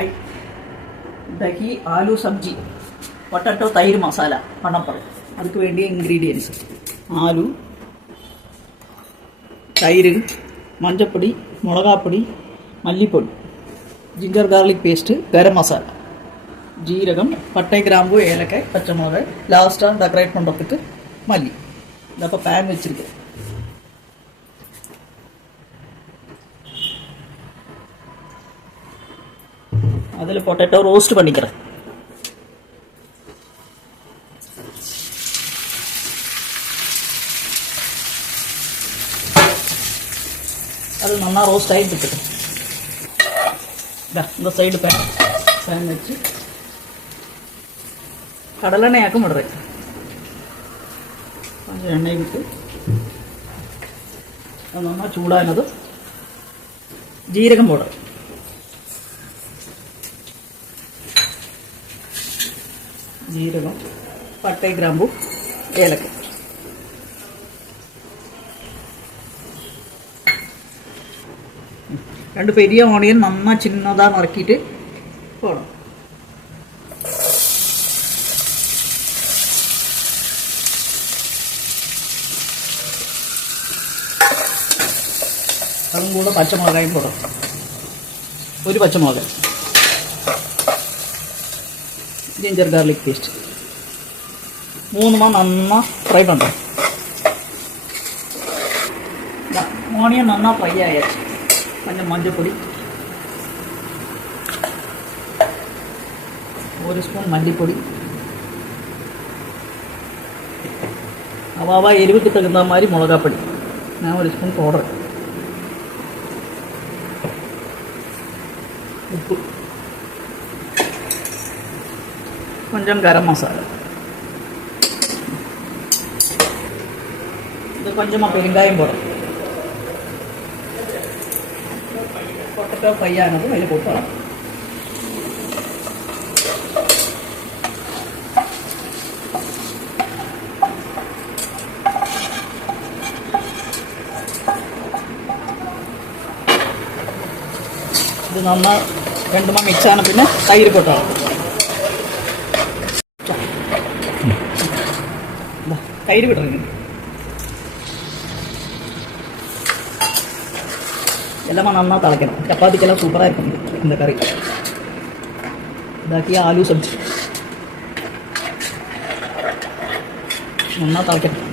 हाय दही आलू सब्जी പൊട്ടറ്റോ തൈര് മസാല മണപ്പുറം അതിക്ക് വേണ്ടിയ ഇൻഗ്രീഡിയൻസ് ആലു തൈര് മഞ്ഞൾപ്പൊടി മുളകാപ്പൊടി മല്ലിപ്പൊടി ginger garlic paste garam masala ജീരകം പട്ടை கிராம்பு ஏலக்காய் பச்சை மிளகாய் லாஸ்ட்டாக டெக்கரேட் பண்ணுறதுக்கு மல்லி இதப்போ பேன் வச்சுருக்கேன் அதில் பொட்டேட்டோ ரோஸ்ட் பண்ணிக்கிறேன் அது நல்லா ரோஸ்ட் ஆகிட்டு இருக்குது இந்த சைடு பேன் வச்சு கடலெண்ணெயாக்கும் விடுறேன் கொஞ்சம் எண்ணெய் விட்டு அது நல்லா சூடானதும் ஜீரகம் போடுறேன் ജീരകം പട്ടൈ ഗ്രാമ്പു ഏലക്ക രണ്ട് പെരിയ ഓണിയൻ നന്നാ ചിന്നതാ നറുക്കിയിട്ട് പോകണം അതും കൂടെ പച്ചമുളകായും പോടാം ഒരു പച്ചമുളക് ജിഞ്ചർ ഗാർലിക് പേസ്റ്റ് മൂന്നുമാ നന്നാ ഫ്രൈ പണ്ടും ഓണിയൻ നന്നാ ഫ്രൈ ആയാச்சு கொஞ்சம் மஞ்சள் ஒரு ஸ்பூன் மல்லிப்பொடி அவாவா எரிவுக்கு தகுந்த மாதிரி மிளகாப்பொடி நான் ஒரு ஸ்பூன் போடுறேன் உப்பு கொஞ்சம் கரம் மசாலா இது கொஞ்சமாக பெருங்காயம் போடுறேன் பொட்டேட்டோ ஃப்ரை ஆனதும் அதில் போட்டு வரலாம் இது நல்லா ரெண்டுமா மிக்ஸ் ஆன பின்ன தயிர் போட்டாலும் தயிர் விடுறேங்க எல்லாமே நல்லா தலைக்கணும் சப்பாத்திக்கெல்லாம் சூப்பராக இருக்கும் இந்த கறி இதாக்கி ஆலு சப்ஜி நல்லா தலைக்கணும்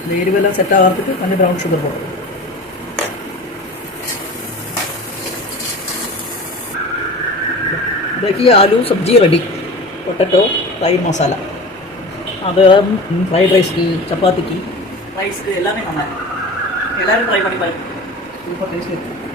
இந்த எரிவெல்லாம் செட் ஆகிறதுக்கு கொஞ்சம் ப்ரௌன் சுகர் போடும் देखिए आलू सब्जी रेडी പൊട്ടറ്റോ തൈര് മസാല അത് ഫ്രൈഡ് റൈസ്ക്ക് ചപ്പാത്തിക്ക് റൈസ്ക്ക് எல்லாமே நல்லா எல்லாரும் ட்ரை பண்ணி பாருங்க சூப்பர் டேஸ்ட் இருக்கு